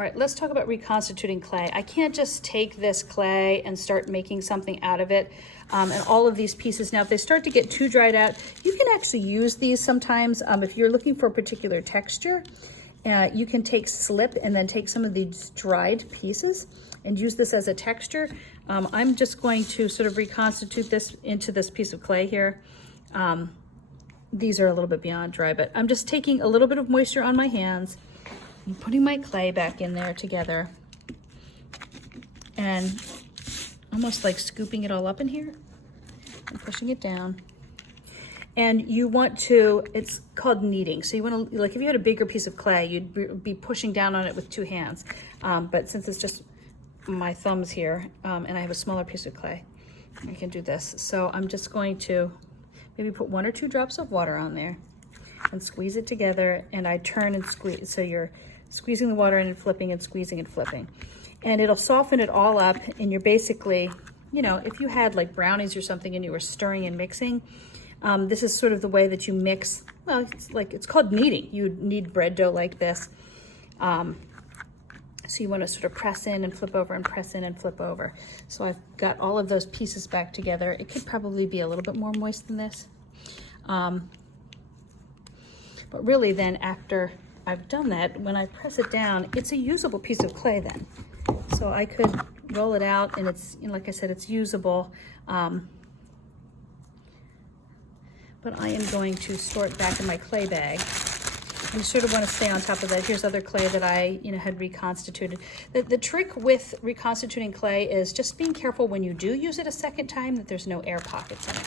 All right, let's talk about reconstituting clay. I can't just take this clay and start making something out of it. And all of these pieces, now if they start to get too dried out, you can actually use these sometimes. If you're looking for a particular texture, you can take slip and then take some of these dried pieces and use this as a texture. I'm just going to sort of reconstitute this into this piece of clay here. These are a little bit beyond dry, but I'm just taking a little bit of moisture on my hands and putting my clay back in there together and almost like scooping it all up in here and pushing it down. And you want to, it's called kneading. So you want to, like if you had a bigger piece of clay, you'd be pushing down on it with 2 hands. But since it's just my thumbs here and I have a smaller piece of clay, I can do this. So I'm just going to maybe put 1 or 2 drops of water on there and squeeze it together, and I turn and squeeze. So you're squeezing the water in and flipping and squeezing and flipping. And it'll soften it all up, and you're basically, you know, if you had like brownies or something and you were stirring and mixing, this is sort of the way that you mix. Well, it's called kneading. You knead bread dough like this. So you want to sort of press in and flip over and press in and flip over. So I've got all of those pieces back together. It could probably be a little bit more moist than this. But really then after I've done that, when I press it down, it's a usable piece of clay then. So I could roll it out and it's, you know, like I said, it's usable. But I am going to store it back in my clay bag. I sort of want to stay on top of that. Here's other clay that I, had reconstituted. The trick with reconstituting clay is just being careful when you do use it a second time that there's no air pockets in it.